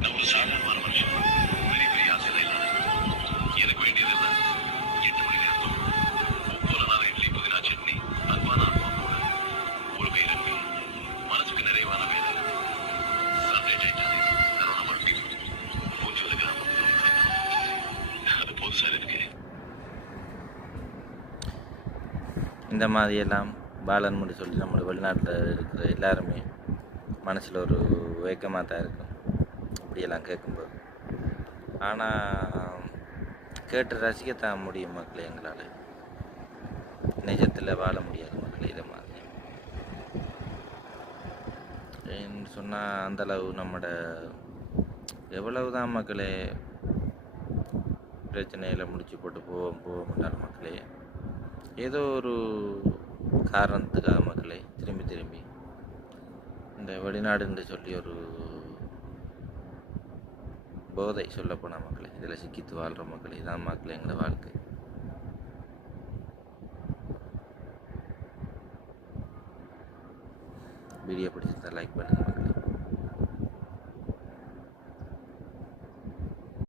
நான் ஒரு சாதாரணமான மனுஷன். பெரிய பெரிய ஆசைலாம் இல்லாத. எனக்கு வேண்டியதெல்லாம் 8 மணி நேரம். உப்போல நான் இட்லி புதினா சட்னி, அன்பான அம்மா கூட, ஒரு பேரன்பி, மனசுக்கு நிறைவான வேலை. சண்டே டைட்டானிக், கரோனா மறுபடியும் மூச்சுவது கிராமம். அது புதுசாக இருக்கு. இந்த மாதிரியெல்லாம் பாலன்முடி சொல்லி நம்ம வெளிநாட்டில் இருக்கிற எல்லாருமே மனசில் ஒரு ஏக்கமாக தான் இருக்கும் இப்படியெல்லாம் கேட்கும்போது. ஆனால் கேட்டு ரசிக்கத்தான் முடியும் மக்களே. எங்களால் நிஜத்தில் வாழ முடியாது மக்களே. இதை மாதிரி ஏன்னு சொன்னால் அந்தளவு நம்மட எவ்வளவு தான் மக்களே பிரச்சனையில் முடிச்சு போட்டு போக மாட்டாங்க மக்களே. ஏதோ ஒரு காரணத்துக்காக மக்களே திரும்பி இந்த வெளிநாடுன்னு சொல்லி ஒரு போதை சொல்லப்போனால் மக்களே இதில் சிக்கித்து வாழ்கிற மக்களே. இதான் மக்களே எங்களோட வாழ்க்கை. வீடியோ பிடிச்சிருந்தா லைக் பண்ணுங்கள் மக்களே.